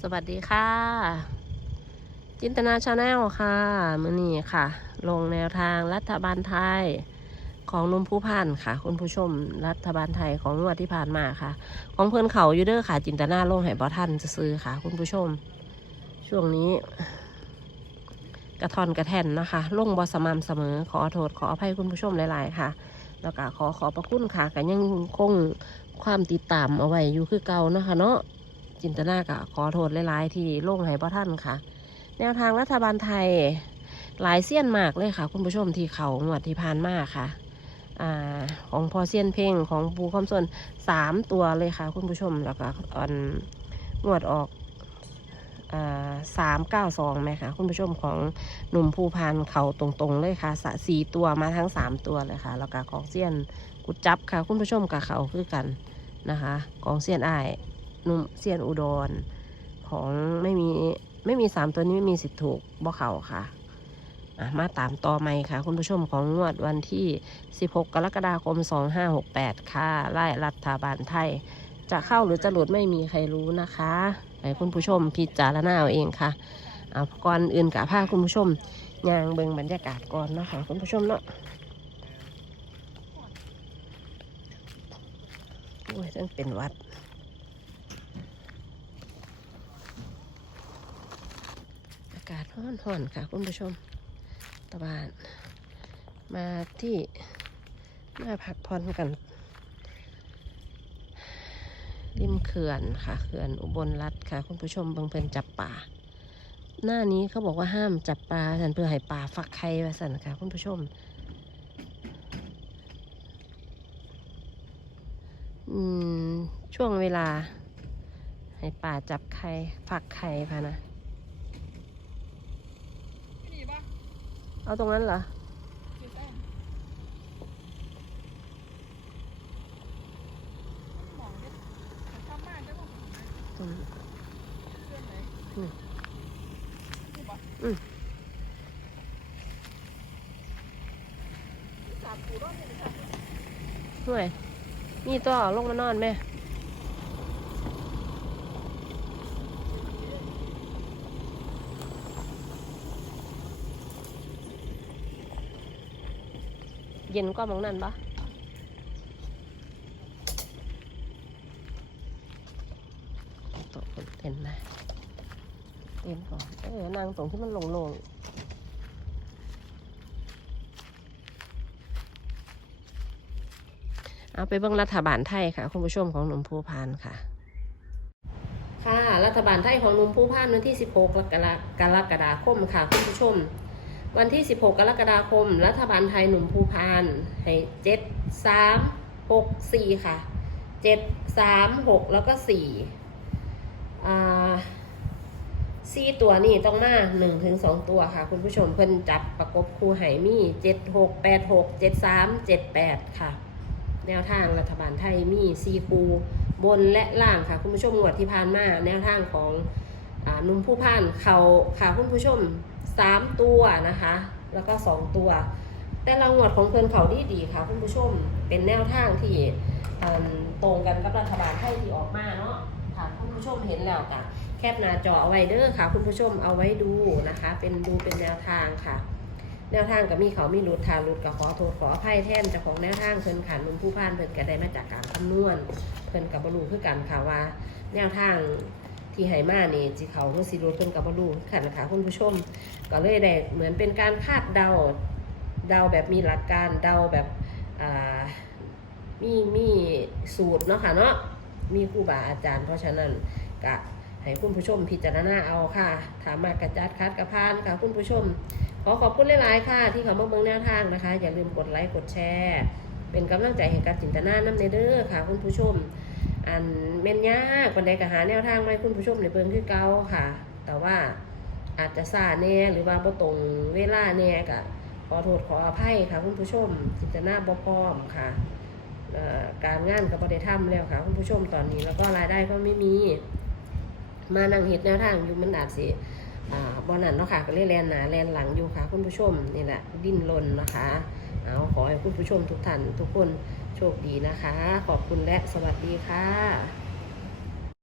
สวัสดีค่ะ จินตนาชาแนลค่ะมื่อนี้ค่ะ ลงแนวทางรัฐบาลไทยของนุ่มผู้พันค่ะ คุณผู้ชมรัฐบาลไทยของงวดที่ผ่านมาค่ะ ของเพื่อนเขายูเด้อค่ะ จินตนาลงให้บอท่านจะซื้อค่ะ คุณผู้ชม ช่วงนี้ กระทอนกระแทนนะคะลงบอสม่ำเสมอ ขอโทษขออภัยคุณผู้ชมหลาย ๆ ค่ะ แล้วก็ขอขอบพระคุณค่ะกันยังคงความติดตามเอาไว้อยู่คือเก่านะคะ เนาะ จินตนากะขอโทษหลาย ๆ ที่โล่งให้พ่อท่านค่ะ แนวทางรัฐบาลไทยหลายเสี้ยนมากเลยค่ะ คุณผู้ชมที่เขางวดที่ผ่านมากค่ะอของพอเซียนเพ่งของปูคอมส่วนสามตัวเลยค่ะ คุณผู้ชมแล้วก็อันงวดออกสามเก้าสองไหมคะคุณผู้ชมของหนุ่มภูพานเขาตรงๆเลยค่ะสี่ตัวมาทั้งสามตัวเลยค่ะ แล้วก็ของเซียนกุดจับค่ะ คุณผู้ชมกับเขาคือกันนะคะ ของเซียนอ้าย นุ่มเซียนอุดร ของไม่มีไม่มีสามตัวนี้ไม่มีสิทธิ์ถูกบ่เขาค่ะมาตามต่อใหม่ค่ะ คุณผู้ชมของงวดวันที่ 16 กรกฎาคม 2568 ค่ะไล่รัฐบาลไทย จะเข้าหรือจะหลุดไม่มีใครรู้นะคะให้คุณผู้ชมพิจารณาเอาเองค่ะเอาก่อนอื่นกับพาคุณผู้ชมยางเบิงบรรยากาศก่อนเนาะค่ะคุณผู้ชมเนาะโอ้ยต้องเป็นวัดากาศร้อนๆค่ะ คุณผู้ชม ตะบาน มาที่มาพักผ่อนกัน ริมเขื่อนค่ะ เขื่อนอุบลรัฐค่ะ คุณผู้ชมบิ่งเพิ่นจับป่า หน้านี้เขาบอกว่าห้ามจับปลาสันเพื่อให้ปลาฟักไข่ว่าสันค่ะ คุณผู้ชม อืม ช่วงเวลา ให้ปลาจับไข่ฟักไข่พะนะ นี่ปะ เอาตรงนั้นเหรอจุดแป้งมองดิทำมากได้ป่ะตรงเพื่อนไหนอืมนี่ปะอืมสามปูรอบเลยค่ะห่วยมีตัวเอลงมานอนไหม เย็นก็มองนั่นปะโต๊ะคนเต็นไหมเต็นก่อนเออนางตรงที่มันโล่งๆเอาไปเบิ่งรัฐบาลไทยค่ะ คุณผู้ชมของหนุ่มภูพานค่ะ ค่ะ รัฐบาลไทยของหนุ่มภูพานวันที่ 16กรกกรกฎาคมค่ะ คุณผู้ชม วันที่ 16 กรกฎาคม รัฐบาลไทยหนุ่มภูพานให้เจ็ดสามหกสี่ค่ะเจ็ดสามหกแล้วก็สี่อ่าสี่ตัวนี่ต้องมาหนึ่งถึงสองตัวค่ะ คุณผู้ชมเพิ่นจับประกบคู่ไหมีเจ็ดหกแปดหกเจ็ดสามเจ็ดแปดค่ะ แนวทางรัฐบาลไทยมีซีคูบนและล่างค่ะ คุณผู้ชมงวดที่ผ่านมาแนวทางของ นุ่มผู้พ่านเขาค่ะคุณผู้ชมสามตัวนะคะ แล้วก็สองตัว แต่ละงวัดของเพิ่นเขาดีดีค่ะคุณผู้ชมเป็นแนวทางที่ตรงกันกับรัฐบาลไทยที่ออกมาเนาะค่ะคุณผู้ชมเห็นแล้วค่ะแคปหน้าจอเอาไว้เด้อค่ะ คุณผู้ชมเอาไว้ดูนะคะ เป็นดูเป็นแนวทางค่ะ แนวทางกับมีเขามีรุดทางรุดกับขอโทษขออภัยแทนเจ้าของแนวทางเพิ่นขันลุงผู้พานเพิ่นก็ได้มาจากการคำนวณเพิ่นกับบรูคือกันค่ะว่า แนวทาง ที่ให้มานี่สิเขาเมื่อสิรุดเพิ่นกับบรูคือกันค่ะคุณผู้ชม ก็เลยได้เหมือนเป็นการคาดเดาเดาแบบมีหลักการเดาแบบมีมีสูตรเนาะค่ะเนาะมีครูบาอาจารย์ เพราะฉะนั้นก็ให้คุณผู้ชมพิจารณาเอาค่ะ ถามมากระจัดคัดกระพานค่ะคุณผู้ชม ขอขอบคุณหลายๆค่ะ ที่เขามาเบิ่งแนวทางนะคะ อย่าลืมกดไลค์กดแชร์ เป็นกำลังใจให้กับจินตนาน้ำเนเด้อค่ะ คุณผู้ชม อันเม่นยากวันใดก็หาแนวทางมาให้คุณผู้ชมในเบิ่งคือเก่าค่ะ แต่ว่าอาจจะซาแน่หรือว่าบ่ตรงเวลาแน่ก็ขอโทษขออภัยค่ะคุณผู้ชมจินตนาบ่พร้อมค่ะการงานก็บ่ได้ทำแล้วค่ะคุณผู้ชมตอนนี้แล้วก็รายได้ก็ไม่มี มานั่งเฮ็ดแนวทางอยู่มันอาจสิอ่าบอนันเนาะค่ะก็เรียกแลนหนาแลนหลังอยู่ค่ะคุณผู้ชมนี่แหละดิ้นรนนะคะเอาขอให้คุณผู้ชมทุกท่านทุกคน โชคดีนะคะ ขอบคุณและสวัสดีค่ะ